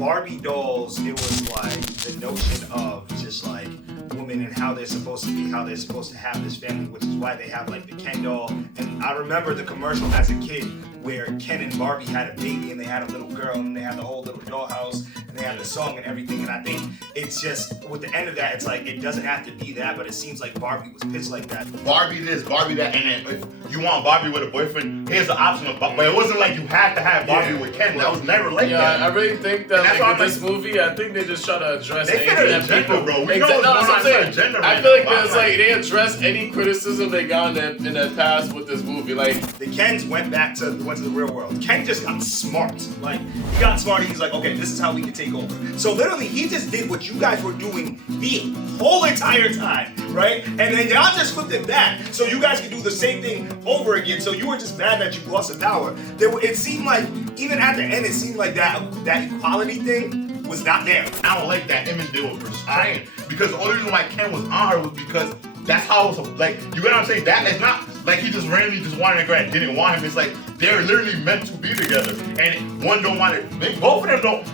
Barbie dolls, it was like the notion of just like women and how they're supposed to be, how they're supposed to have this family, which is why they have like the Ken doll. And I remember the commercial as a kid where Ken and Barbie had a baby and they had a little girl and they had the whole little dollhouse and they had the song and everything. And I think it's just, with the end of that, it's like, it doesn't have to be that, but it seems like Barbie was pitched like that. Barbie this, Barbie that, and then if you want Barbie with a boyfriend, here's the option of Barbie. But it wasn't like you had to have Barbie with Ken. That was never like that. Yeah, I really think that like, with this movie, I think they just try to address anything that people, bro. We know what's going on in the agenda I feel like there's like they address any criticism they got in the past with this movie. Like the Kens went to the real world. Ken just got smart. Like he got smart. He's like, okay, this is how we can take over. So literally, he just did what you guys were doing the whole entire time, right? And then y'all just flipped it back, so you guys could do the same thing over again. So you were just mad that you lost the power. It seemed like even at the end, it seemed like that equality thing was not there. I don't like that image they were portraying because the only reason why Ken was on her was because that's how it was, like, you get what I'm saying? That it's not like he just randomly just wanted a grad, didn't want him. It's like they're literally meant to be together, and one don't want it. Both of them don't.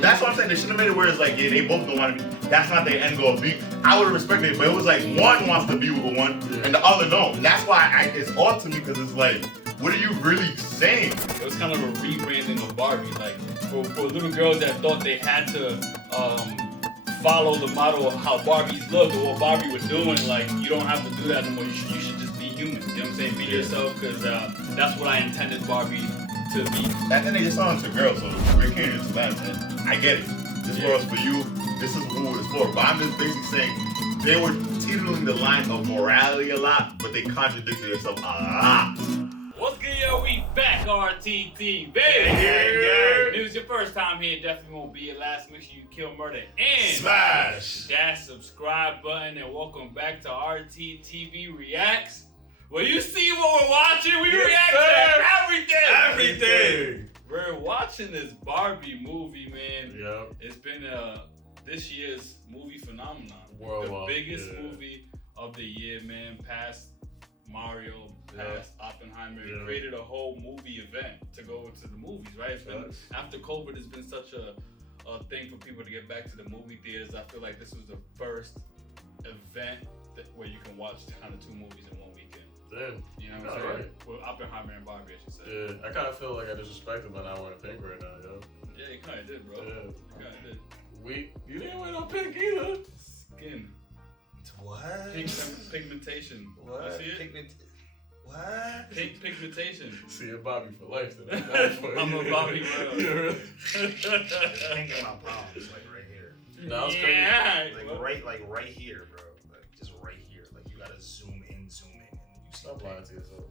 That's what I'm saying. They should have made it where it's like, yeah, they both don't want to be. That's not their end goal. I would have respected it, but it was like one wants to be with one and the other don't. And that's why it's odd to me because it's like, what are you really saying? It was kind of a rebranding of Barbie, like for little girls that thought they had to follow the model of how Barbies look or what Barbie was doing. Like, you don't have to do that anymore. You should just be human. You know what I'm saying? Be yourself, because that's what I intended Barbie to be. At the end, they just saw it to girls, so we're can't just laugh. And I get it. This world's for you. This is who it's for. But I'm just basically saying they were teetering the line of morality a lot, but they contradicted themselves a lot. What's good, yo? We back, RTT, baby. If it was your first time here, definitely won't be your last. Make sure you kill, murder, and smash that subscribe button. And welcome back to RTTV Reacts. Well, you see what we're watching. We react to everything. We're watching this Barbie movie, man. Yep. It's been this year's movie phenomenon. Worldwide, the biggest movie of the year, man. Past Mario, past Oppenheimer. It created a whole movie event to go to the movies, right? It's been, after COVID, it's been such a thing for people to get back to the movie theaters. I feel like this was the first event where you can watch kind of two movies in one weekend. Damn. You know what I'm saying? Right. With Oppenheimer and Barbie, I should say. Yeah, I kind of feel like I disrespected by not wearing pink right now, yo. Yeah, you kind of did, bro. Yeah. You kind of did. You didn't wear no pink either. Skin. What? Pigmentation. What? You see it? What? Pigmentation. See a Bobby for life today. I'm a Bobby world. Thinking about problems like right here. No, it's crazy. Like right here, bro. Like just right here. Like you gotta zoom in, and you stop lying to yourself.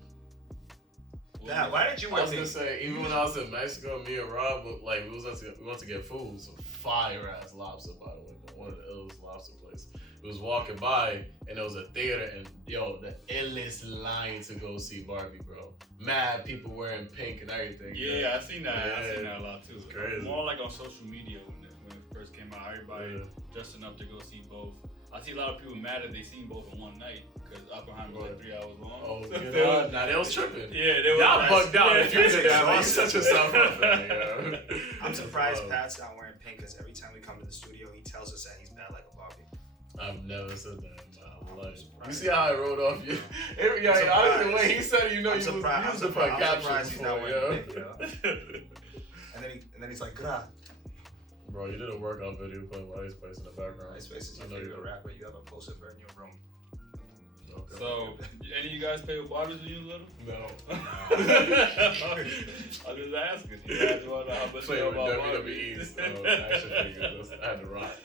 Nah, why did you? I was gonna say, even when I was in Mexico, me and Rob, like we went to get food. Some fire ass lobster, by the way, one of the illest lobster places. We was walking by, and there was a theater, and yo, the illest line to go see Barbie, bro. Mad people wearing pink and everything. Yeah, I seen that. Yeah. I seen that a lot too. It's crazy. More like on social media when it first came out. Everybody dressing up to go see both. I see a lot of people mad that they seen both in one night because Oppenheimer was like 3 hours long. Oh, yeah. Nah, they was tripping. Yeah, they were. Y'all bugged out if you did that. Like, you set yourself up for me, yo. I'm surprised Pat's not wearing pink because every time we come to the studio, he tells us that he's bad like a Barbie. I've never said that in my life. You see how I wrote off you? Honestly, the way he said it, you know, you was using for a caption before, yo. And then he's like, "Gra." Bro, you did a workout video playing Ice Spice in the background. Ice Spice is your favorite rapper. You have a poster for in your room. Okay. So, any of you guys play with Barbies when you were little? No. I'm just asking. You guys want to know how much you know about WWE's action figures. I had to rock.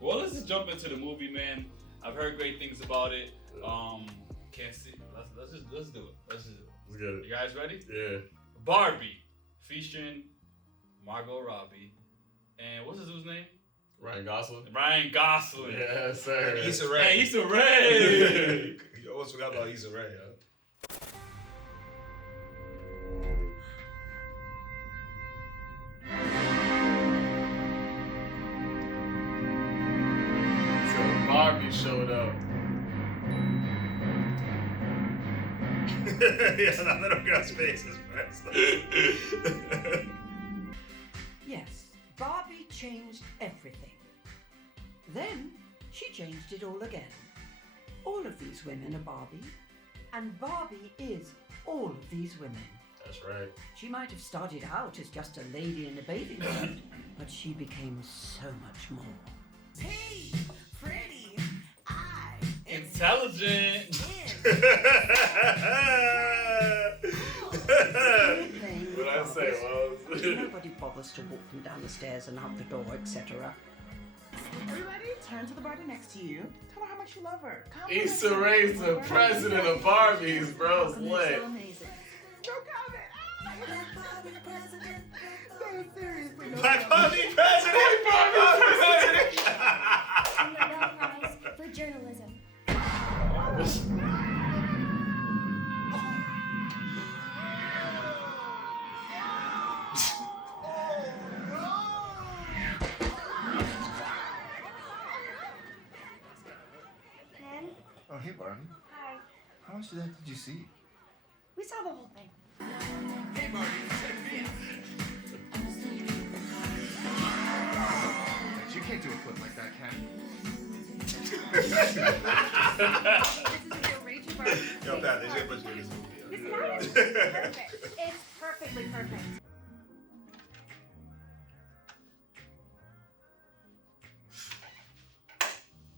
Well, let's just jump into the movie, man. I've heard great things about it. Can't see. Let's do it. Let's just do it. Let's get it. You guys ready? Yeah. Barbie, featuring Margot Robbie. And what's his dude's name? Ryan Gosling. Yeah, sir. And Issa Rae. Hey, Issa Rae. You almost forgot about Issa Rae, huh? So Barbie showed up. Yes, that little girl's face is first. Yes, Barbie changed everything. Then she changed it all again. All of these women are Barbie, and Barbie is all of these women. That's right. She might have started out as just a lady in a bathing suit, but she became so much more. Hey, pretty, I Intelligent. What I say was. Nobody bothers to walk them down the stairs and out the door, etc. Everybody, turn to the Barbie next to you. Tell her how much you love her. Issa Rae's the president of Barbies, bro. It's lit. So amazing. No comment. No, seriously. No Black comment. Barbie president! And the Nobel Prize for journalism. Ken? Oh, hey, Barbie. Hi. How much of that did you see? We saw the whole thing. You can't do a flip like that, Ken. This is a real Rachel Barbie. Yo, Pat, they should put you in this movie. It's not. It's perfect. It's perfectly perfect.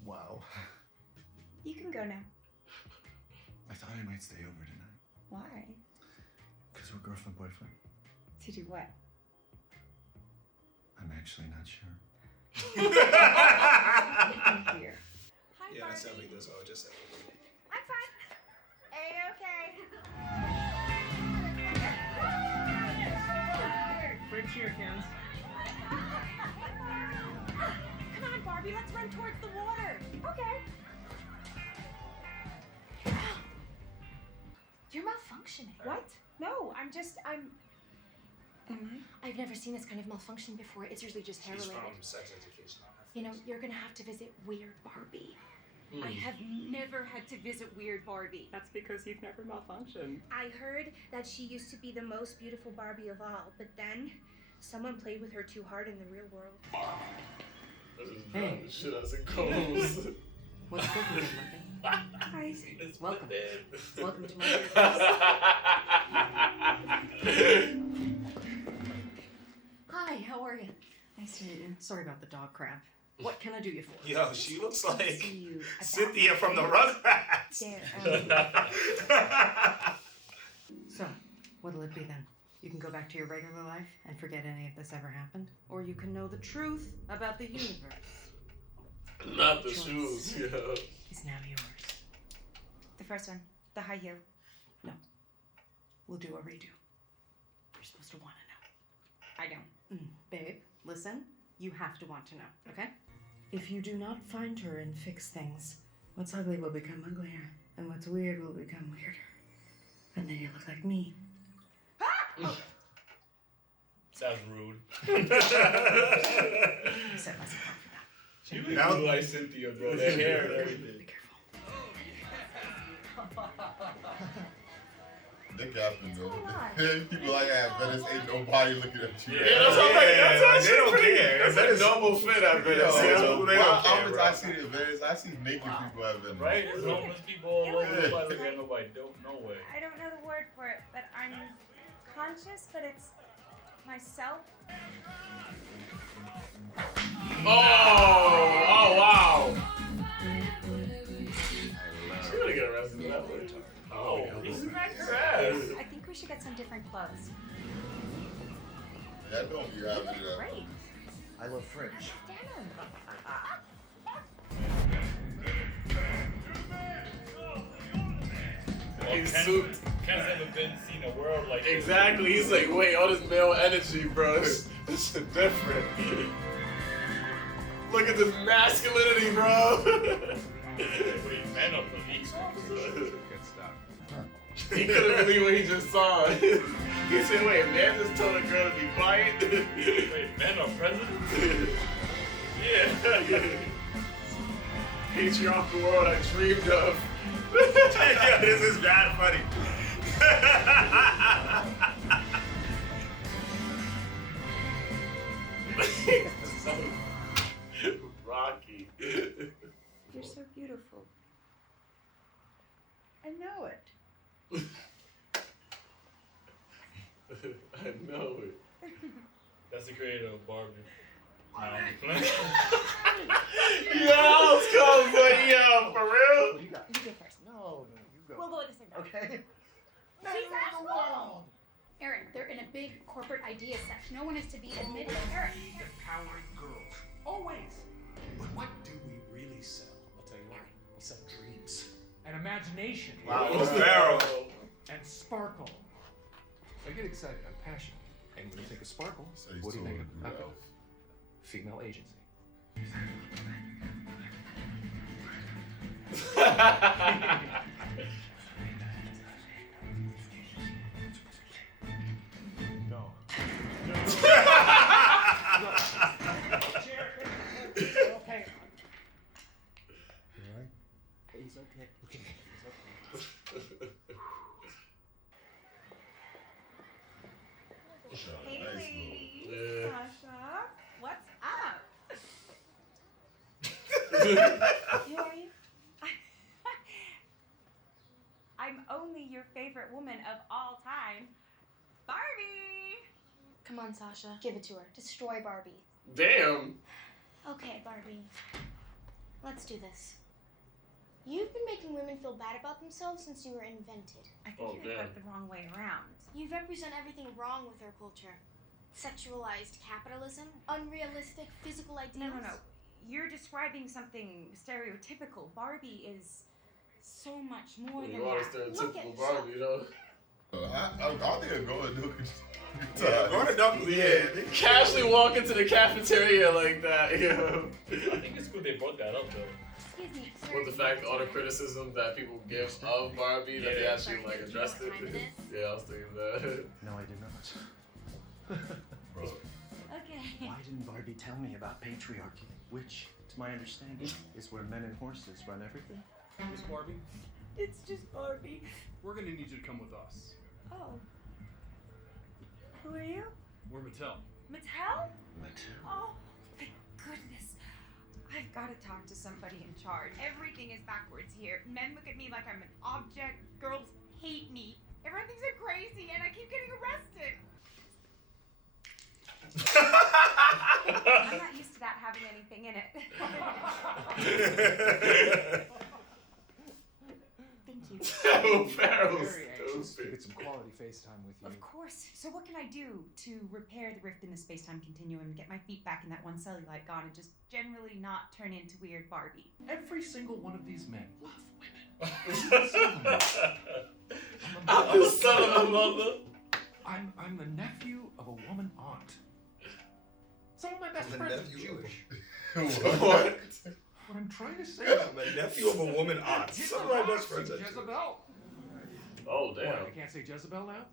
Wow. You can go now. I thought I might stay over tonight. Why? Because we're girlfriend, boyfriend. To do what? I'm actually not sure. I'm here. Hi, Yeah, Barbie. that's how we do, so I'll just say. I'm fine. A-okay. Quick cheer, Kens. Come on, Barbie. Let's run towards the water. Okay. You're malfunctioning. What? No, I'm. I've never seen this kind of malfunction before. It's usually just hair She's related. from sex education. You know, you're gonna have to visit Weird Barbie. I have never had to visit Weird Barbie. That's because you've never malfunctioned. I heard that she used to be the most beautiful Barbie of all, but then someone played with her too hard in the real world. This is Hey. dumb shit as it goes. What's cooking, looking? Hi. It's Welcome. dead. Welcome to my weird house. Hi, how are you? Nice to meet you. Sorry about the dog crap. What can I do you for? Yo, she looks like See you about Cynthia from the Rugrats. There. So, what'll it be then? You can go back to your regular life and forget any of this ever happened, or you can know the truth about the universe. Not the shoes, yo. It's now yours. The first one, the high heel. We'll do a redo. You're supposed to want to know. I don't. Babe, listen. You have to want to know, okay? If you do not find her and fix things, what's ugly will become uglier, and what's weird will become weirder. And then you look like me. Sounds rude. I set myself up for that. She really look like Cynthia, bro. That hair and everything. Be careful. They capping though. People like that, but it's ain't nobody looking at you. Yeah, that's what I'm like. That's Yeah, actually they don't pretty- care. That's That a is- double fit, I bet. Yo, They so don't they care, don't care, I bro. see the events. I see naked people at Venice. Right? There's homeless people all over. Nobody look at nobody. No way. I don't know the word for it, but I'm conscious, but it's myself. Oh wow. She gonna get arrested for that one. Oh, he smacked her ass. I think we should get some different clothes. That don't be having that. Great. I love French. Denim. He's Ken's souped. never been seen a world like this. Exactly. He's like, wait, all this male energy, bro. This shit different. Look at this masculinity, bro. Wait, men are police officers. Good stuff. He couldn't believe what he just saw. He said, wait, man just told a girl to be quiet? Wait, men are presidents? Yeah. Patriarchal world I dreamed of. Yo, this is bad funny. So creator of Barbie. Nah, I'm just playing. Yo, let's go, but yo, for real? What do you got? You go first. No, you go. We'll go at the same time. Okay. She's asshole. Aaron, they're in a big corporate idea sesh. No one is to be admitted. Aaron. Empowering girls. Always. But what do we really sell? I'll tell you what. We sell dreams. And imagination. Wow, it was Pharaoh. And sparkle. I get excited. I'm passionate. And when you think of sparkle, what do you think of? Female agency. No. Okay. He's okay. Okay. Haley, Yeah. Sasha, what's up? Who are you? I'm only your favorite woman of all time, Barbie. Come on, Sasha. Give it to her. Destroy Barbie. Damn. Okay, Barbie. Let's do this. You've been making women feel bad about themselves since you were invented. I think you got it the wrong way around. You represent everything wrong with our culture. Sexualized capitalism, unrealistic physical ideals. No. You're describing something stereotypical. Barbie is so much more than You are that. stereotypical Barbie, you know? I think I'm going to Yeah, going to Duncan, yeah. Casually walk into the cafeteria like that, yo. I think it's good they brought that up though. Excuse me, sir. With the fact, all the criticism that people give of Barbie, that they actually like addressed it. Yeah, I was thinking that. No, I did not. Bro. Okay. Why didn't Barbie tell me about patriarchy, which, to my understanding, is where men and horses run everything? Miss Barbie, It's just Barbie. we're gonna need you to come with us. Oh. Who are you? We're Mattel. Mattel? Oh, thank goodness. I've got to talk to somebody in charge. Everything is backwards here. Men look at me like I'm an object. Girls hate me. Everyone thinks I'm crazy, and I keep getting arrested. I'm not used to that having anything in it. Thank you. Oh, Pharaoh's Very anxious to stupid. get some quality FaceTime with you. Of course. So what can I do to repair the rift in the space-time continuum and get my feet back in that one cellulite god and just generally not turn into weird Barbie? Every single one of these men love women. I'm the son of a mother. I'm the nephew of a woman aunt. Some of my best friends are Jewish. What? What I'm trying to say I'm a nephew of a woman aunt. Some of my best friends are Jezebel. Oh, damn. What, I can't say Jezebel now?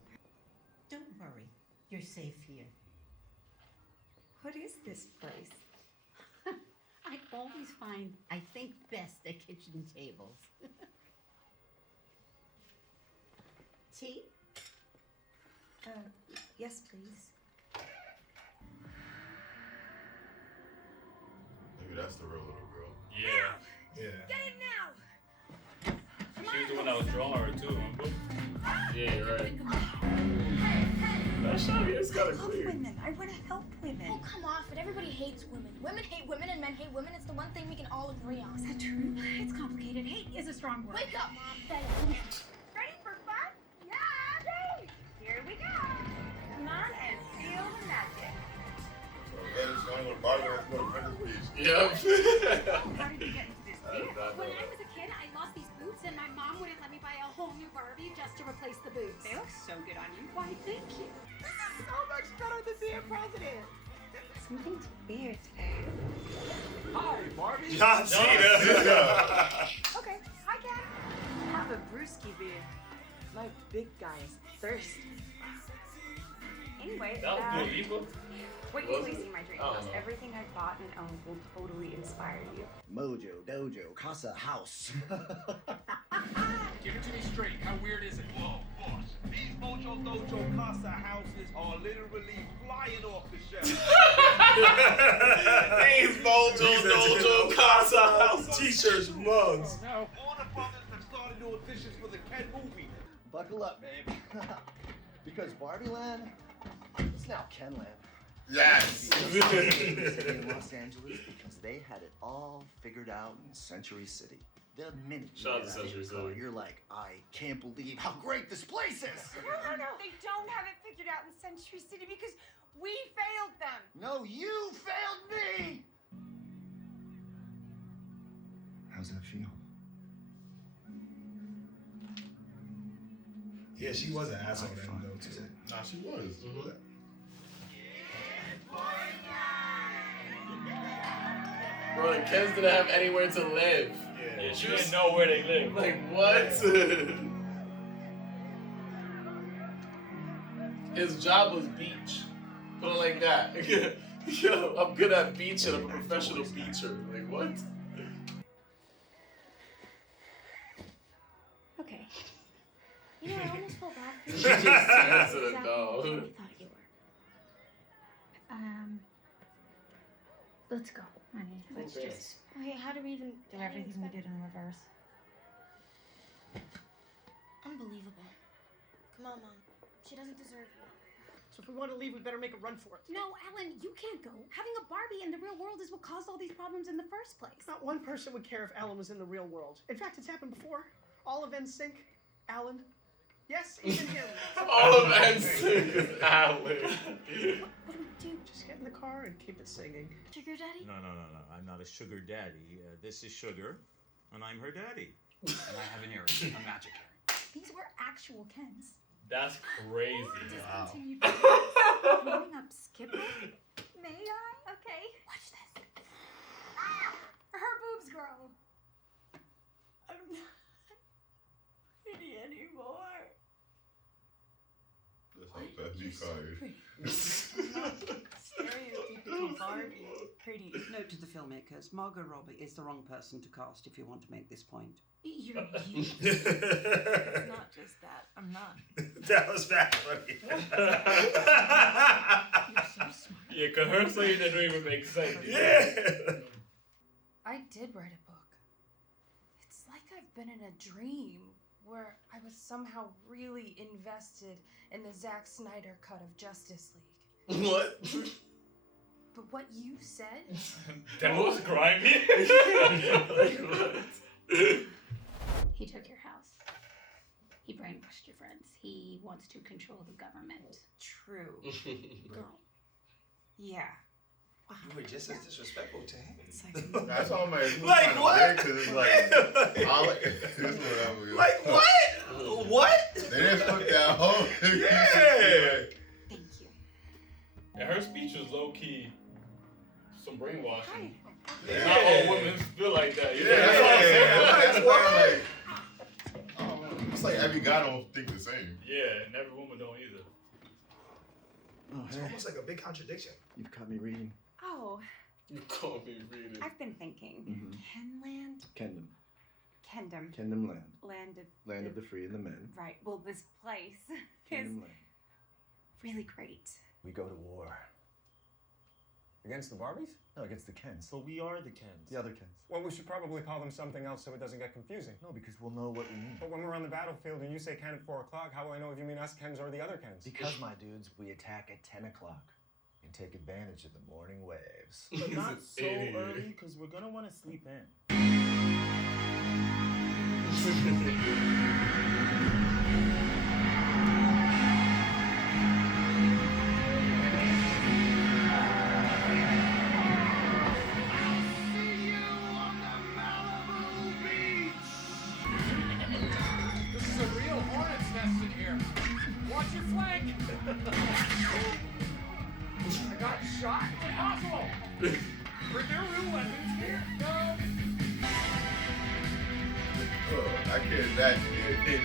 Don't worry. You're safe here. What is this place? I always find I think best at kitchen tables. Tea? Yes, please. Maybe that's the real little girl. Yeah. Yeah. Get in now! She was the one that was drawing her too, remember? Yeah, you're right. That shot here is kind of clear. Women. I want to help women. Oh, come off it. Everybody hates women. Women hate women and men hate women. It's the one thing we can all agree on. Is that true? It's complicated. Hate is a strong word. Wake up, Mom. Ready for fun? Yeah! Yay! Here we go. Come on and feel the magic. Yep. How did you get into this vehicle? When I was a kid, I lost these boots, and my mom wouldn't let me buy a whole new Barbie just to replace the boots. They look so good on you. Why, thank you. This is so much better than being president. Something's weird today. Hi, Barbie. John Cena. Okay, hi, Ken. Have a brewski beer. My big guy is thirsty. Anyway, That was good, Lipa. wait till you see my dream I don't house. know. Everything I've bought and owned will totally inspire you. Mojo, dojo, casa, house. Give it to me straight. How weird is it? Whoa, boss. These Mojo Dojo Casa houses are literally flying off the shelf. These Mojo Dojo Casa House T-shirts, mugs. Oh, no. All the brothers have started new auditions for the Ken movie. Buckle up, babe. Because Barbie Land is now Ken Land. Yes. in Los Angeles because they had it all figured out in Century City. The minute you Shout out get to out of Century your car, City. you're like, I can't believe how great this place is. No. They don't have it figured out in Century City because we failed them. No, you failed me. How's that feel? Yeah, she was an asshole then, though, too. Nah, she was. Bro, the kids didn't have anywhere to live. Yeah, she didn't know where they lived. Like, what? His job was beach. Put it like that. Yo, I'm good at beaching. I'm a professional beacher. Like, what? Okay. You know, I almost felt bad for you. She just answered Exactly a dog. what I thought you were. Let's go, honey. Let's Okay. just Wait, how do we even do everything we did in reverse. Unbelievable. Come on, Mom. She doesn't deserve you. So if we want to leave, we better make a run for it. No, Ellen, you can't go. Having a Barbie in the real world is what caused all these problems in the first place. Not one person would care if Alan was in the real world. In fact, it's happened before. All of NSYNC, Alan. Yes, even him. All of NSYNC is Alan. What do we do? Just get in the car and keep it singing. Sugar Daddy? No. I'm not a sugar daddy. This is Sugar, and I'm her daddy. And I have an earring, a magic earring. These were actual Kens. That's crazy. Discontinued hanging up Skipper? May I? Okay. Watch this. Her boobs grow. I'm not pretty anymore. That's how fast you cried. Stereotypical Barbie. Pretty. Note to the filmmakers, Margot Robbie is the wrong person to cast if you want to make this point. You're It's not just that. I'm not. That was bad funny. You're so smart. Yeah, cause her saying that don't even make sense. Yeah. I did write a book. It's like I've been in a dream where I was somehow really invested in the Zack Snyder cut of Justice League. What? But what you said? That was grimy. Like, what? He took your house. He brainwashed your friends. He wants to control the government. True. Girl. Yeah. You were just as disrespectful to him. It's like, That's all my. Like what? Because it's like, this is whatever. Like what? What? They didn't put that whole thing. Yeah. Thank you. And her speech was low key some brainwashing. Yeah. Not all women feel like that. You know? Yeah, That's all I'm saying. that's what I'm like. It's like every guy don't think the same. Yeah, and every woman don't either. Oh, It's hey. almost like a big contradiction. You've caught me reading. Oh, You call me reading. I've been thinking. Mhm. Kenland? Kendom. Kendom. Kendom Land. Land of the free and the men. Right. Well, this place is Kendom Land. really great. We go to war. Against the Barbies? No, against the Kens. But we are the Kens. The other Kens. Well, we should probably call them something else so it doesn't get confusing. No, because we'll know what we mean. But when we're on the battlefield and you say Ken at 4 o'clock, how will I know if you mean us Kens or the other Kens? Because, my dudes, we attack at 10 o'clock and take advantage of the morning waves. But not so Idiot. early, because we're gonna want to sleep in. This is a real hornet's nest in here. Watch your flank. I got shot. Impossible. Were there real weapons here? No. I can't imagine it.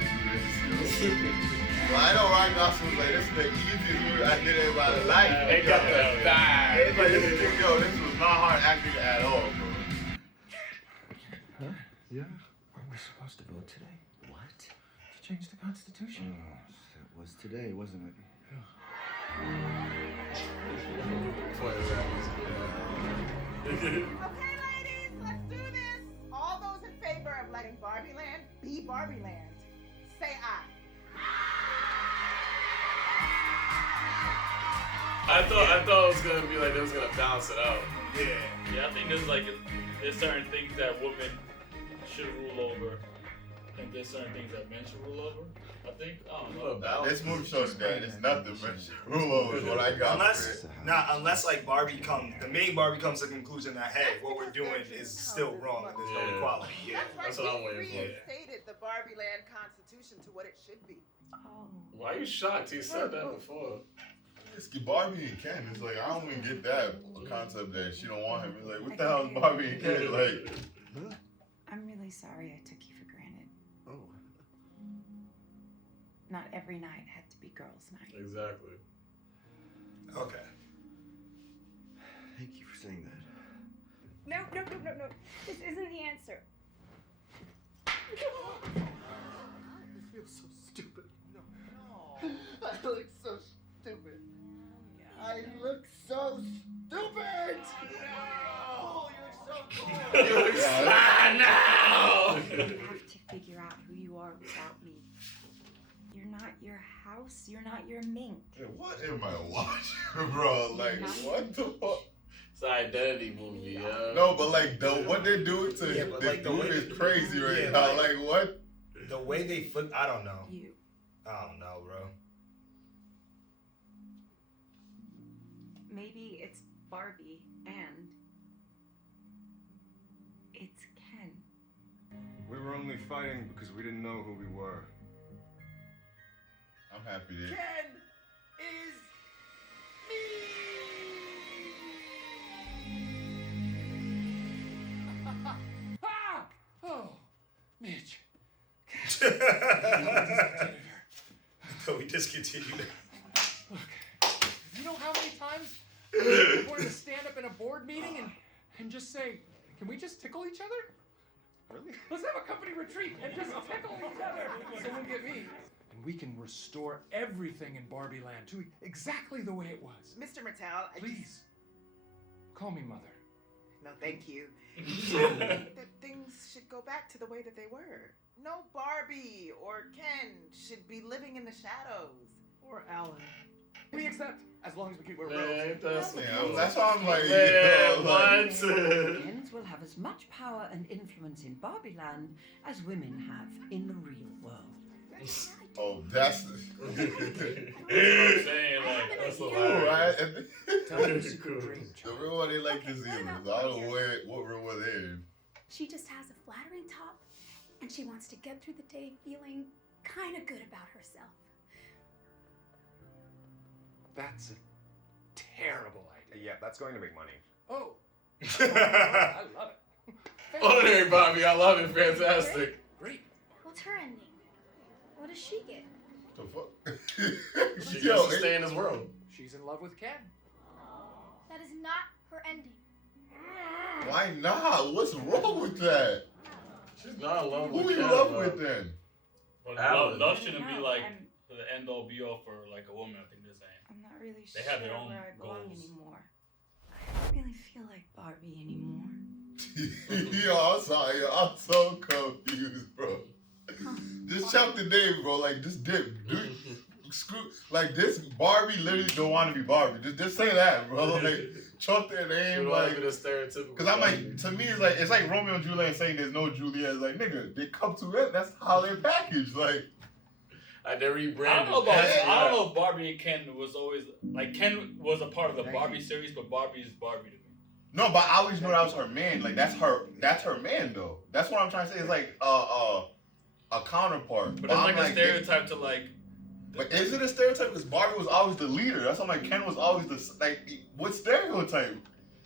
Well, I know Ryan Gosling was like, this is the easiest movie I did in my life. They got the bag. It's like, this was not hard acting at all, bro. Huh? Yeah? Weren't we supposed to vote today? What? To change the Constitution. Oh, that was today, wasn't it? Okay, ladies, let's do this. All those in favor of letting Barbie Land be Barbie Land, say aye. I thought it was gonna be like they was gonna balance it out. Yeah, I think there's certain things that women should rule over, and there's certain things that men should rule over. I think I don't know. This movie shows that it's nothing but rule over is what I got. Unless like the main Barbie comes to the conclusion that hey, what we're doing is still wrong and there's no equality. Yeah, that's what I'm waiting for. Reinstated the Barbie Land Constitution to what it should be. Why are you shocked? He said that before. It's Barbie and Ken. It's like I don't even get that concept that she don't want him. It's like what the hell is Barbie and Ken? Like, I'm really sorry I took you for granted. Oh. Not every night had to be girls' night. Exactly. Okay. Thank you for saying that. No. This isn't the answer. I feel so stupid. No. I look so stupid. I look so stupid. Oh, you're so cool. You look sad now. You have to figure out who you are without me. You're not your house. You're not your mink. Yeah, what am I watching, bro? Like, what the fuck? It's an identity movie, yeah. No, but like what they do to Yeah, but this like the dude way is crazy right yeah, now. Like what? The way they flip, I don't know. You. I don't know, bro. Maybe it's Barbie and it's Ken. We were only fighting because we didn't know who we were. I'm happy that. Ken is Ah! Oh, Mitch. We discontinued it. Look, you know how many times we wanted to stand up in a board meeting and just say, can we just tickle each other? Really? Let's have a company retreat and just tickle each other. Someone get me. And we can restore everything in Barbie Land to exactly the way it was. Mr. Mattel, Please, call me mother. No, thank you. That things should go back to the way that they were. No Barbie or Ken should be living in the shadows. Or Alan. We accept, as long as we keep wearing Man, robes. That's why I'm like, Kens will have as much power and influence in Barbie Land as women have in the real world. Oh, that's That's what I'm saying. Like, That's cool, hilarious. right? Tell me your secret dream, The real one they like this either. I don't know what real one they in. She just has a flattering top, and she wants to get through the day feeling kind of good about herself. That's a terrible idea. Yeah, that's going to make money. Oh. I love it. Ordinary Bobby, I love it. Fantastic. Great. What's her ending? What does she get? The fuck? She gets to stay in this world. She's in love with Ken. That is not her ending. Why not? What's wrong with that? She's not in love with Who you Ken, love bro. with then? Well, Alan. love shouldn't be No, like I'm- the end all be all for like a woman. I think they're saying. I'm not really They sure have their own where I belong goals. anymore. I don't really feel like Barbie anymore. I'm so confused, bro. Just chop the name, bro. Like, just dip. Dude, screw. Like, this Barbie literally don't want to be Barbie. Just say that, bro. Like, chop their name. Like, the stereotypical. because I'm like, to me, it's like Romeo and Juliet saying there's no Juliet. It's like, nigga, they come to it. That's how they're packaged. Like, they rebranded. I don't know if Barbie and Ken was always like Ken was a part of the Barbie series, but Barbie is Barbie to me. no, but I always knew that was her man. Like, that's her man, though. That's what I'm trying to say. It's like a counterpart. But it's I'm like a stereotype to like. But is it a stereotype? Because Barbie was always the leader. That's why I'm like, Ken was always the what stereotype?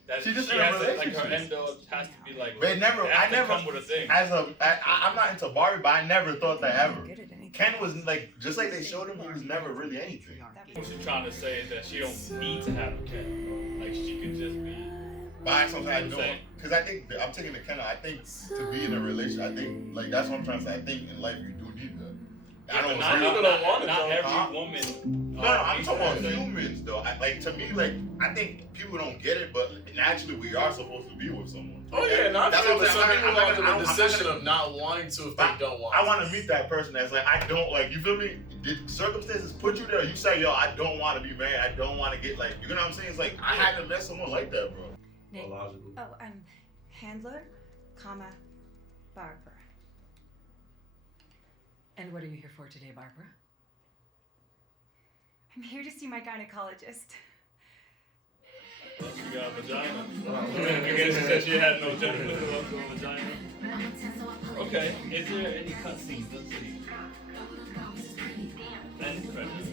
That She just she in a has to, like relationship. her endo has to be like. But it has to come with a thing. I'm not into Barbie, but I never thought that ever. Ken was like, just like they showed him, he was never really anything. What she's trying to say is that she don't need to have a Ken, bro. Like she could just be. But I sometimes don't, because I think I'm taking the Ken. I think to be in a relationship, I think like that's what I'm trying to say. I think in life you do need that. I don't not agree. every woman No, I'm talking about humans though. Like to me, like I think people don't get it, but naturally we are supposed to be with someone. Oh yeah, and I feel that some people have have the decision of not wanting to if they don't want. I want to meet that person that's like, I don't like. You feel me? Did circumstances put you there? You say, yo, I don't want to be married. I don't want to get like. You know what I'm saying? It's like I had to let someone like that, bro. Nick. Oh, I'm Handler, Barbara. And what are you here for today, Barbara? I'm here to see my gynecologist. She got a vagina. I guess she said she had no genital vagina. Okay, is there any cutscenes? Let's see. End credits.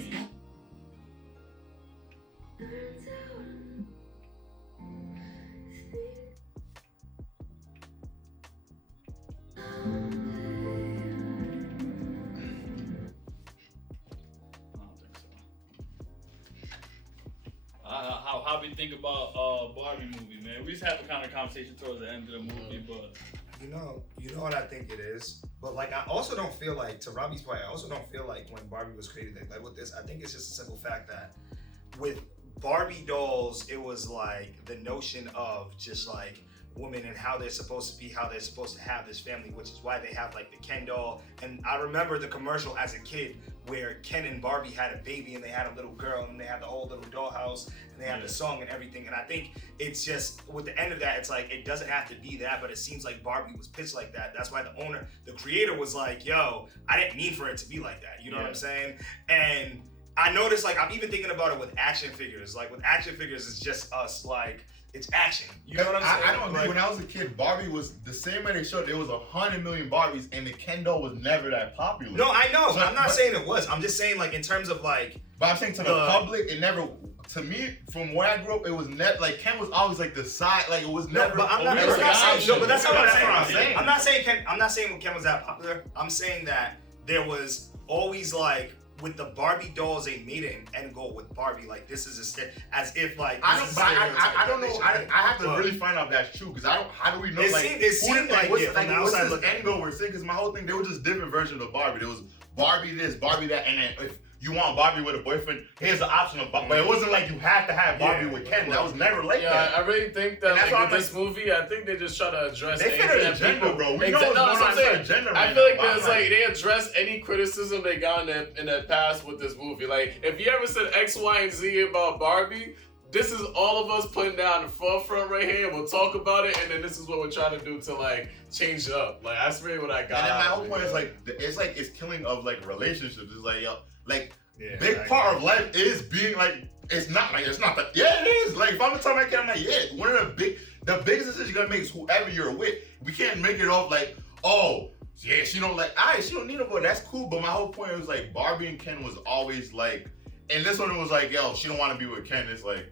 How we think about Barbie movie, man? We just have a kind of conversation towards the end of the movie, but you know what I think it is. But like, I also don't feel like, to Robbie's point, I also don't feel like when Barbie was created, like with this, I think it's just a simple fact that with Barbie dolls, it was like the notion of just like women and how they're supposed to be, how they're supposed to have this family, which is why they have like the Ken doll. And I remember the commercial as a kid where Ken and Barbie had a baby and they had a little girl and they had the whole little dollhouse and they had the song and everything. And I think it's just, with the end of that, it's like, it doesn't have to be that, but it seems like Barbie was pitched like that. That's why the creator was like, yo, I didn't mean for it to be like that. You know what I'm saying? And I noticed, like, I'm even thinking about it with action figures. Like, with action figures, it's just us, like, it's action. You know what I'm saying? I don't agree. When I was a kid, Barbie was the same way they showed. There was 100 million Barbies, and the Ken doll was never that popular. No, I know. So, I'm not saying it was. I'm just saying, like, in terms of like. But I'm saying to the public, it never. To me, from where I grew up, it was never like Ken was always like the side. Like it was never. No, but I'm not. Saying, no, but that's not what I'm saying. I'm not saying Ken. I'm not saying when Ken was that popular. I'm saying that there was always like. With the Barbie dolls, they made it an end goal with Barbie. Like this is as if like I don't know. I have to really find out if that's true because I don't. How do we know? It seemed like what's, it from the outside looking. End goal we're seeing? Because my whole thing, they were just different versions of Barbie. There was Barbie this, Barbie that, and then if you want Barbie with a boyfriend, here's the option of Barbie. But it wasn't like you had to have Barbie with Ken. That was never like that. Yeah, I really think that like, with this movie, I think they just try to address they fit an agenda, bro. We know what's going on in agenda. I feel like there's like they address any criticism they got in the past with this movie. Like if you ever said X, Y, and Z about Barbie, this is all of us putting down the forefront right here. We'll talk about it, and then this is what we're trying to do to like change it up. Like that's really what I got. And then my whole point is like it's killing of like relationships. It's like yo, like big part of life is being like it's not that. Yeah, it is. Like if I'm talking about I'm like one of the biggest decisions you're gonna make is whoever you're with. We can't make it off like yeah, she don't like she don't need a boy. That's cool. But my whole point was like Barbie and Ken was always like, and this one it was like yo, she don't want to be with Ken. It's like.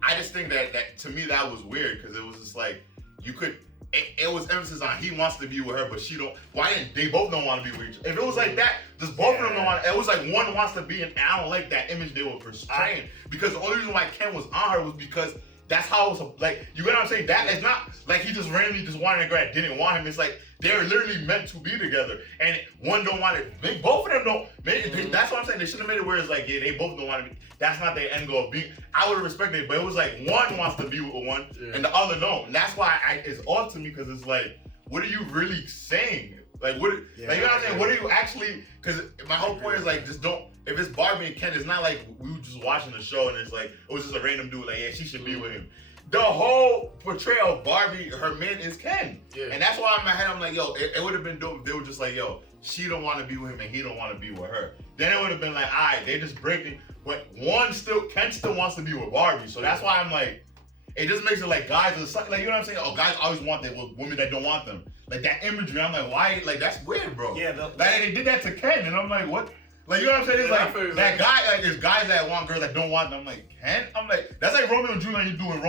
I just think that to me that was weird because it was just like you could. It was emphasis on he wants to be with her, but she don't. Why didn't they both don't want to be with each other? If it was like that, just both of them don't want. It was like one wants to be, and I don't like that image they were portraying because the only reason why Ken was on her was because that's how it was. Like you get what I'm saying? That it's not like he just randomly just wanted a guy, didn't want him. It's like they're literally meant to be together, and one don't want it. Both of them don't. That's what I'm saying. They should have made it where it's like they both don't want to be. That's not their end goal. I would have respected it, but it was like one wants to be with one and the other don't. And that's why it's odd to me because it's like, what are you really saying? Like what? Like you know what I'm saying? What are you actually? Because my whole point is like, just don't. If it's Barbie and Ken, it's not like we were just watching the show and it's like it was just a random dude. Like she should be with him. The whole portrayal of Barbie, her man is Ken. Yeah. And that's why in my head I'm like, yo, it would have been dope if they were just like, yo, she don't want to be with him and he don't want to be with her. Then it would have been like, all right, they're just breaking. But Ken still wants to be with Barbie. So that's why I'm like, it just makes it like guys are something like, you know what I'm saying? Oh, guys always want that with women that don't want them. Like that imagery, I'm like, why? Like that's weird, bro. Yeah. Like they did that to Ken, and I'm like, what? Like you know what I'm saying? It's like that guy. Like there's guys that want girls that don't want them. I'm like Ken. I'm like that's like Romeo and Juliet. You doing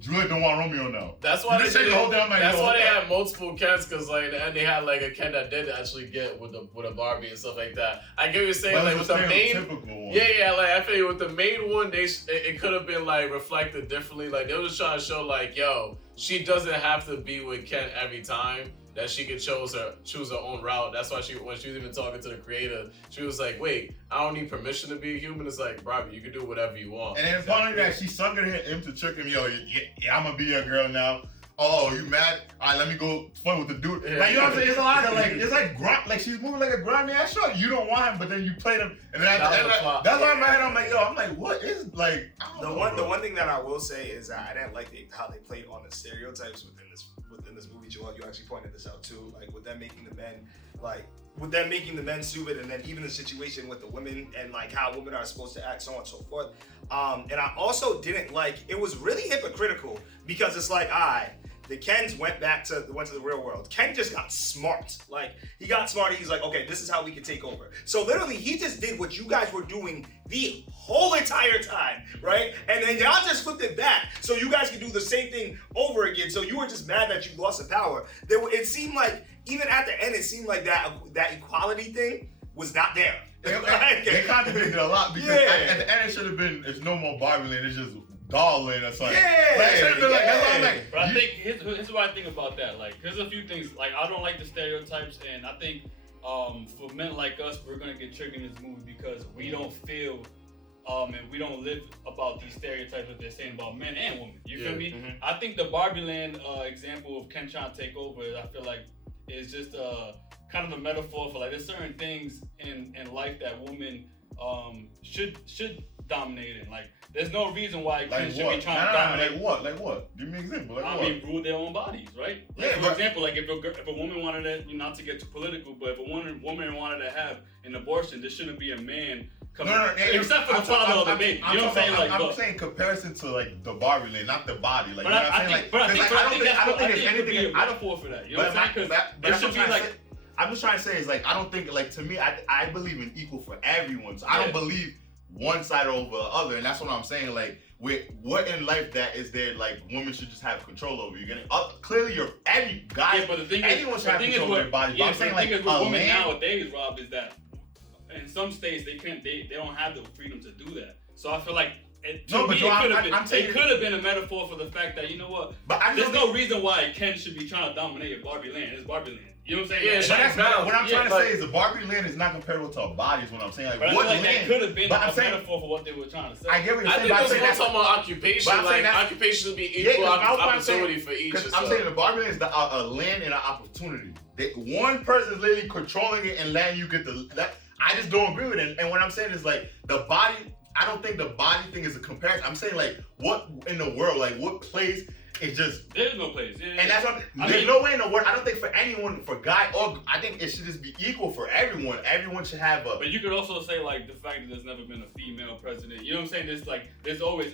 Juliet don't want Romeo now. That's why they did the whole thing. Like, that's why they had multiple Kens because like and they had like a Ken that did actually get with a Barbie and stuff like that. I get what you're saying. Like with the main, like I feel with the main one, it could have been like reflected differently. Like they were just trying to show like, yo, she doesn't have to be with Ken every time. that she could choose her own route. That's why when she was even talking to the creator, she was like, "Wait, I don't need permission to be a human." It's like, Barbie, you can do whatever you want. And then finally that she suckered him to trick him. Yo, yeah, I'm gonna be your girl now. Oh, you mad? All right, let me go fun with the dude. Yeah. Like, you know what I'm saying? It's a lot of like, it's like grunt, like she's moving like a grimy ass short. You don't want him, but then you play them, and then that's why in my head I'm like, yo, I'm like, what is like? The one thing that I will say is that I didn't like how they played on the stereotypes within this movie. Joel, you actually pointed this out too, like with them making the men stupid, and then even the situation with the women and like how women are supposed to act, so on and so forth. And I also didn't like, it was really hypocritical because it's like, the Kens went to the real world. Ken just got smart. Like, he got smart. He's like, okay, this is how we can take over. So literally, he just did what you guys were doing the whole entire time, right? And then y'all just flipped it back so you guys could do the same thing over again. So you were just mad that you lost the power. It seemed like, even at the end, it seemed like that equality thing was not there. They contradicted a lot because at the end it should have been, it's no more Barbie Land, it's just doll land or something. Yeah, like, it should have been like, that's what I'm like. But I think here's what I think about that. Like, there's a few things. Like, I don't like the stereotypes, and I think for men like us, we're gonna get triggered in this movie because we don't feel and we don't live about these stereotypes that they're saying about men and women. You feel me? Mm-hmm. I think the Barbie Land example of Ken trying to take over, I feel like is just kind of a metaphor for like there's certain things in life that women should dominate in. Like, there's no reason why Ken should be trying to dominate. Like what? Give me an example. Like I what? mean, rule their own bodies, right? Like, for example, like if a woman wanted to, not to get too political, but if a woman wanted to have an abortion, there shouldn't be a man coming. Except for the father of the baby. You know what I'm saying? Like, I'm saying comparison to like the Barbie Land, not the body. Like, but you know what I'm saying? I don't think there's anything a metaphor for that. You know what I'm saying? Because it should be like. I'm just trying to say is like, I don't think, like, to me, I believe in equal for everyone. So I don't believe one side over the other, and that's what I'm saying. Like, what in life that is there, like, women should just have control over? You're getting clearly every guy. Yeah, but the thing anyone should have control over their body. Yeah, but I'm saying, like, with women nowadays, Rob, is that in some states they don't have the freedom to do that. So I feel like. It could have been a metaphor for the fact that, you know what, there's no reason why Ken should be trying to dominate Barbie Land. It's Barbie Land. You know what I'm saying? Yeah, what I'm trying to say is the Barbie Land is not comparable to a body is what I'm saying. Like, but what I feel like land? that could have been a metaphor for what they were trying to say. I get what you're saying. I think that's talking about occupation. Like, occupation should be equal opportunity for each. I'm saying the Barbie Land is a land and an opportunity. One person is literally controlling it and letting you get I just don't agree with it. And what I'm saying is, like, the body, I don't think the body thing is a comparison. I'm saying, like, what in the world, like, what place is just... There's no place. Yeah, and that's what... There's no way in the world. I don't think for anyone, for guy or... I think it should just be equal for everyone. Everyone should have a... But you could also say, like, the fact that there's never been a female president. You know what I'm saying? There's always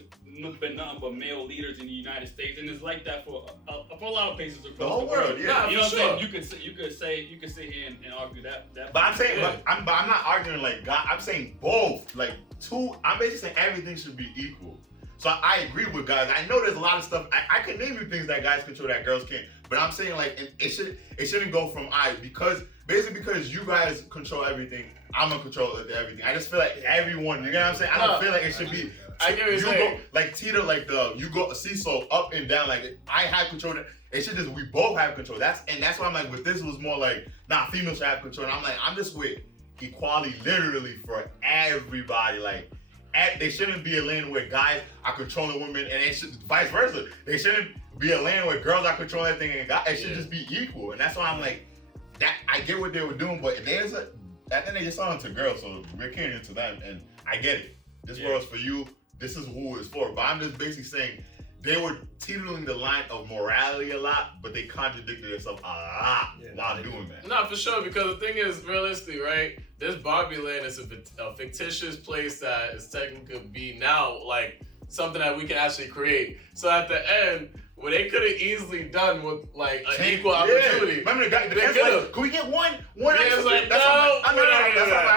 been nothing but male leaders in the United States, and it's like that for a lot of places across the world. Yeah, you know what I'm saying? You could sit here and argue that. But I'm saying, I'm not arguing like God. I'm saying both. Like two. I'm basically saying everything should be equal. So I agree with guys. I know there's a lot of stuff. I could name you things that guys control that girls can't. But I'm saying, like, it shouldn't go from because you guys control everything, I'm gonna control everything. I just feel like everyone. You know what I'm saying? I don't feel like it should be. I get what you're saying. Go, like Tito, like you go seesaw up and down. Like I have control. It should just we both have control. That's why I'm like with this was more like females should have control. And I'm like I'm just with equality literally for everybody. Like they shouldn't be a lane where guys are controlling women, and it should vice versa. They shouldn't be a lane where girls are controlling everything, and guys, it should just be equal. And that's why I'm like that. I get what they were doing, but there's that then they just saw into girls, so we're catering to them, and I get it. This world's for you. This is who it's for. But I'm just basically saying they were teetering the line of morality a lot, but they contradicted themselves a lot while doing that. No, for sure, because the thing is, realistically, right, this Barbie Land is a fictitious place that is technically be now like something that we can actually create. So at the end, what they could have easily done with like an equal opportunity. Remember the guy, they could have. Like, can we get one? Yeah, it's like, no. I'm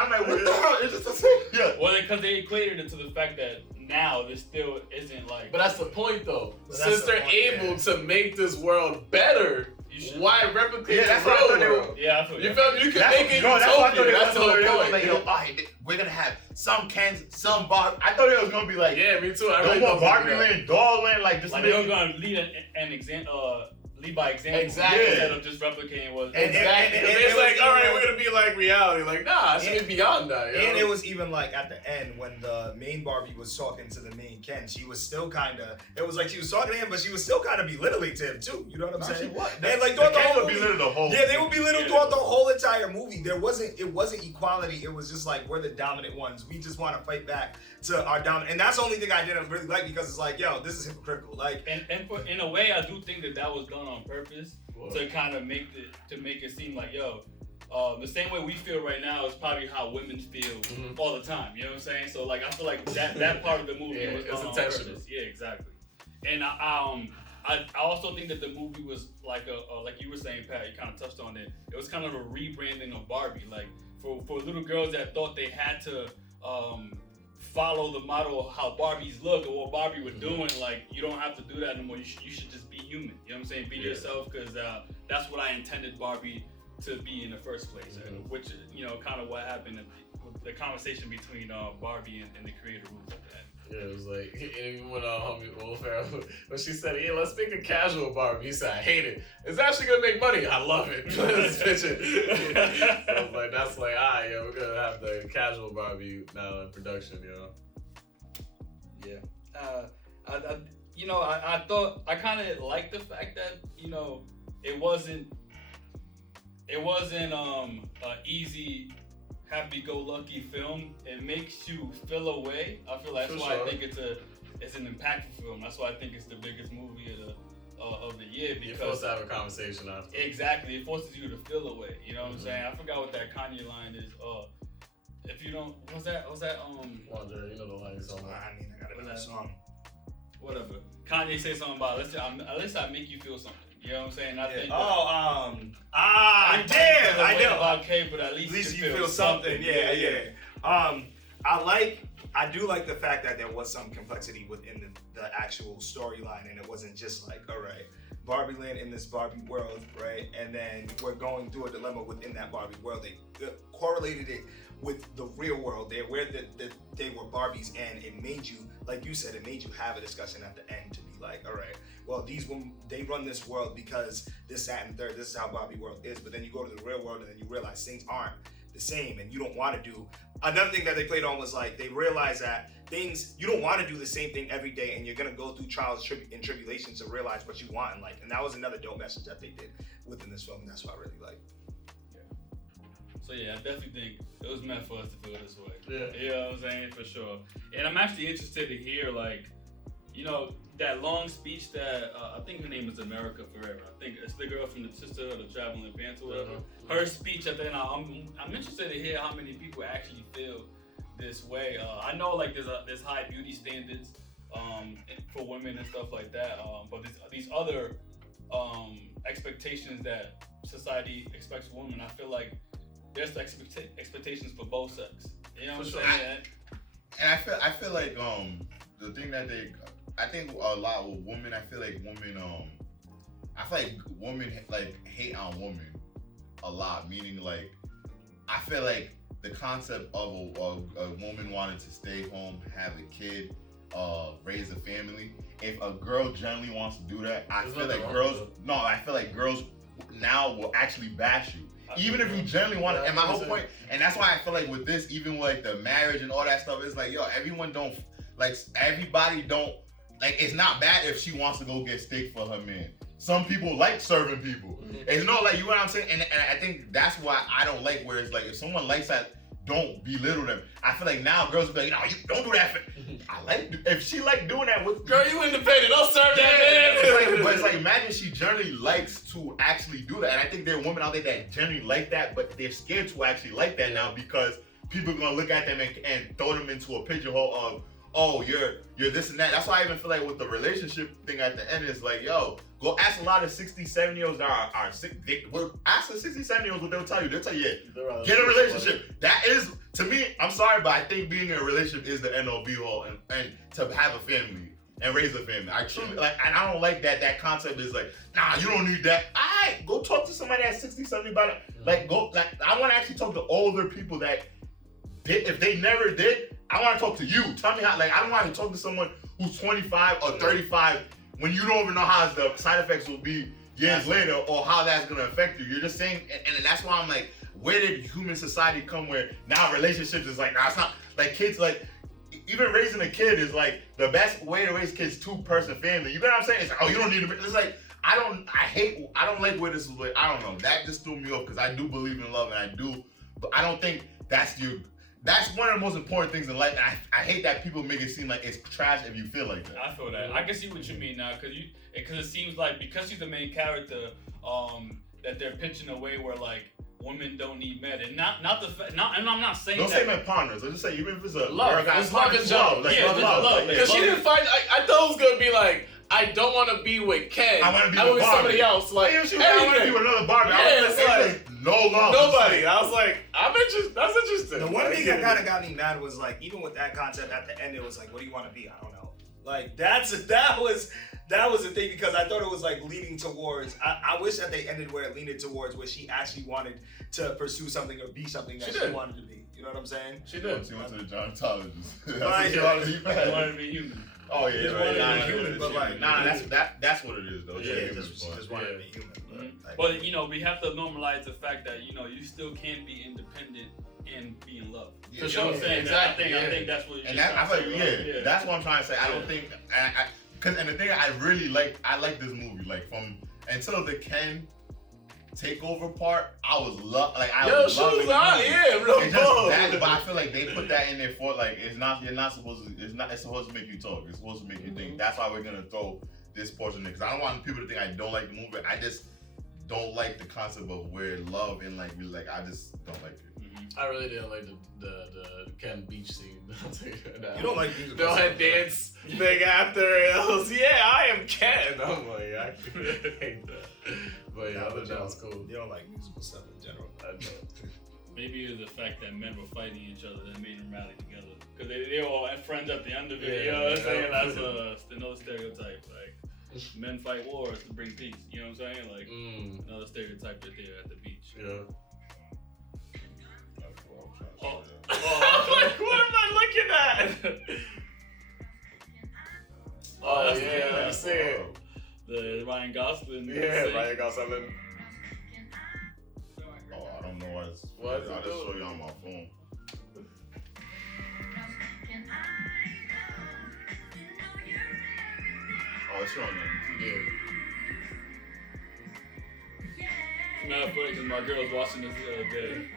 like, what the hell? It's just the same. Yeah. Well, because they equated it to the fact that now there still isn't like. But that's the point, though. Since they're able to make this world better, why replicate the real world? Yeah, I feel you feel me? You can make it utopia. That's the whole point. Like, yo, we're gonna have some Kens, some Barbie. I thought it was gonna be like, yeah, me too. I really want Barbie Land, doll land, like just. Like they were gonna lead lead by example. Exactly. Instead of just replicating what. Exactly. And it's like, all right, even we're gonna be like reality. Like, nah, it should be beyond that. And it was even like at the end when the main Barbie was talking to the main Ken, she was still kind of. It was like she was talking to him, but she was still kind of belittling to him too. You know what I'm saying? And like throughout the whole movie, they would belittle throughout the whole entire movie. It wasn't equality. It was just like we're the dominant ones. We just want to fight back to our dominant. And that's the only thing I didn't really like because it's like, yo, this is hypocritical. Like, and in a way, I do think that was done on purpose to kind of make it seem like, yo, the same way we feel right now is probably how women feel all the time. You know what I'm saying? So like, I feel like that part of the movie was done on purpose. Yeah, exactly. And I also think that the movie was like like you were saying, Pat, you kind of touched on it. It was kind of a rebranding of Barbie. Like for little girls that thought they had to follow the model of how Barbies look or what Barbie was doing, like you don't have to do that anymore. You should just be human. You know what I'm saying? Be yourself, because that's what I intended Barbie to be in the first place, and which kind of what happened in the conversation between Barbie and the creator rules at that. Yeah, it was like, and even when homie Will Ferrell, when she said, "Yeah, let's make a casual Barbie," he said, "I hate it. It's actually gonna make money. I love it. Let's pitch it." So I was like, "That's like, alright, yeah, we're gonna have the casual Barbie now in production, you know." Yeah, I thought I kind of liked the fact that it wasn't an easy happy-go-lucky film. It makes you feel a way. I feel like that's why I think it's an impactful film. That's why I think it's the biggest movie of the year, because you're supposed to have a conversation after. Exactly, it forces you to feel a way. You know what I'm saying? I forgot what that Kanye line is. If you don't, was that Wonder, you know the line song. I mean, I gotta know that song. Whatever. Kanye say something about at least I make you feel something. You know what I'm saying? I think. Damn! I know. About K, but at least you feel something. Yeah. I do like the fact that there was some complexity within the actual storyline, and it wasn't just like, all right, Barbie land in this Barbie world, right? And then we're going through a dilemma within that Barbie world. They correlated it with the real world. They were Barbies, and it made you, like you said, it made you have a discussion at the end to be like, all right, well, these women, they run this world because this, that, and third. This is how Barbie world is. But then you go to the real world, and then you realize things aren't the same, and you don't want to do. Another thing that they played on was like, they realized that you don't want to do the same thing every day, and you're gonna go through trials and tribulations to realize what you want in life. And that was another dope message that they did within this film, and that's what I really like. So yeah, I definitely think it was meant for us to feel this way. Yeah. You know what I'm saying? For sure. And I'm actually interested to hear, like, that long speech that I think her name is America Ferrera. I think it's the girl from the Sisterhood of Traveling Pants or whatever. Her speech at the end. I'm interested to hear how many people actually feel this way. I know like there's high beauty standards for women and stuff like that. But these other expectations that society expects women. I feel like there's expectations for both sex. You know what I'm saying? And I feel like the thing that I think a lot with women, I feel like women like hate on women a lot. Meaning like, I feel like the concept of a woman wanting to stay home, have a kid, raise a family. If a girl generally wants to do that, I feel like girls now will actually bash you. Even if you generally want to, and my whole point, and that's why I feel like with this, even with like the marriage and all that stuff, it's like, yo, everybody don't, like, it's not bad if she wants to go get steak for her man. Some people like serving people. It's not like, you know what I'm saying? And I think that's why I don't like where it's like, if someone likes that, don't belittle them. I feel like now girls will be like, you don't do that. I like, if she like doing that with, girl, you independent, don't serve that man. But it's like, imagine she generally likes to actually do that. And I think there are women out there that generally like that, but they're scared to actually like that now because people are gonna look at them and throw them into a pigeonhole of, oh, you're this and that. That's why I even feel like with the relationship thing at the end, is like, yo, go ask a lot of 60, 70-year-olds that are sick. Ask the 60, 70-year-olds what they'll tell you. They'll tell you, yeah, get a relationship. That is, to me, I'm sorry, but I think being in a relationship is the end-all be-all, and to have a family and raise a family. I truly, like, and I don't like that concept is like, nah, you don't need that. Alright, go talk to somebody that's 60, 70 about it. Like, I want to actually talk to older people that if they never did, I want to talk to you. Tell me how, like, I don't want to talk to someone who's 25 or 35 when you don't even know how the side effects will be years later or how that's gonna affect you. You're just saying, and that's why I'm like, where did human society come where now relationships is like, nah, it's not like kids like. Even raising a kid is like the best way to raise kids, 2-person family. You know what I'm saying? It's like, oh, you don't need to. It's like I don't like where this is. Like, I don't know. That just threw me off because I do believe in love and I do, but I don't think that's one of the most important things in life. And I hate that people make it seem like it's trash if you feel like that. I feel that. I can see what you mean now because it seems like because she's the main character, that they're pitching a way where like. Women don't need men, and and I'm not saying don't that. say men partners. Let's just say even if it's a love, girl, it's love in general. Like, yeah, love. Because she didn't find. I thought it was gonna be like, I don't want to be with Ken. I want to be with somebody else. Like, I want to be with another Barbie. Yeah, it's like no love. Nobody. I was like, I'm interested. That's interesting. The one thing that kind of got me mad was like, even with that concept at the end, it was like, what do you want to be? I don't know. Like that was the thing because I thought it was like leaning towards. I wish that they ended where it leaned towards where she actually wanted to pursue something or be something that she wanted to be. You know what I'm saying? She did. She went to the gynecologist. She wanted to be human. Oh yeah, human, but like, that's what it is though. Yeah, just wanted to be human. But you know, we have to normalize the fact that you know you still can't be independent and be in love. Yeah, you know what I'm saying? Exactly. I think that's what. And I feel like that's what I'm trying to say. I don't think and the thing I really like, I like this movie. Like from until the Ken takeover part, I was loving it. But I feel like they put that in there for like it's supposed to make you talk. It's supposed to make you think. That's why we're gonna throw this portion in because I don't want people to think I don't like the movie. I just don't like the concept of where love and like I just don't like it. I really didn't like the Ken beach scene. I'll tell you that. You don't like music. The head dance thing after it was, I am Ken. I'm like, I hate that. But yeah, I thought that was cool. You don't like musical stuff in general. I don't. Maybe it was the fact that men were fighting each other that made them rally together. Because they were all friends at the end of it. You know what I'm saying? That's another stereotype. Like, men fight wars to bring peace. You know what I'm saying? Like, another stereotype that they're at the beach. Yeah. Oh. Like, what am I looking at? Oh, yeah, I see it. The Ryan Gosling. Yeah, Ryan Gosling. Oh, I don't know why it's. What? I'll just show you on my phone. Oh, it's showing on TV. It's not funny because my girl was watching this the other day.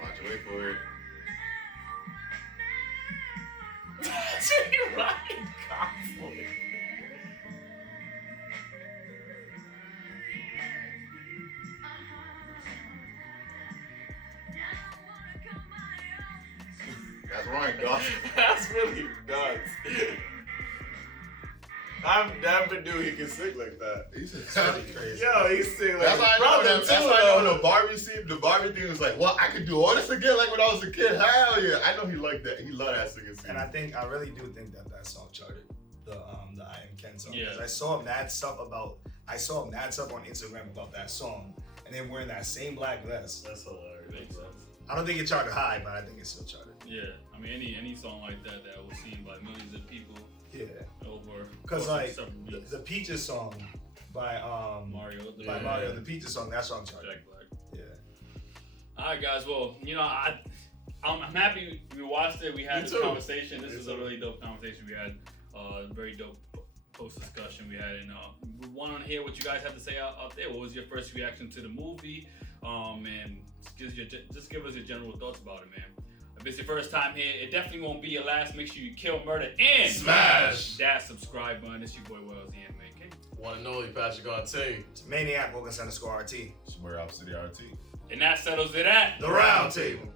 Watch, wait for it. That's Ryan Gosling. That's Ryan Gosling. That's really nuts. I never knew he could sing like that. He's really crazy. Yo, he's singing like that's why I know the Barbie scene. The Barbie thing was like, well, I could do all this again like when I was a kid. Hell yeah. I know he liked that. He loved that singing scene. And I really do think that song charted. The I Am Ken song. Yeah. I saw mad stuff on Instagram about that song. And then wearing that same black vest. That's hilarious. I don't think it charted high, but I think it still charted. Yeah, I mean any song like that was seen by millions of people. Yeah. Over. Because like the Peaches song by Mario. Mario, the Peaches song, that song charted. Jack Black. Yeah. All right, guys. Well, you know I'm happy we watched it. We had this conversation. This is a really dope conversation we had. Very dope post discussion we had, and we want to hear what you guys have to say out there. What was your first reaction to the movie? And just give us your general thoughts about it, man. If it's your first time here, it definitely won't be your last. Make sure you kill, murder, and smash that subscribe button. It's your boy Wells, the Anime King. One and only Patrick RT. It's Maniac Wilkins _RT. Swear out City RT. And that settles it at the round table.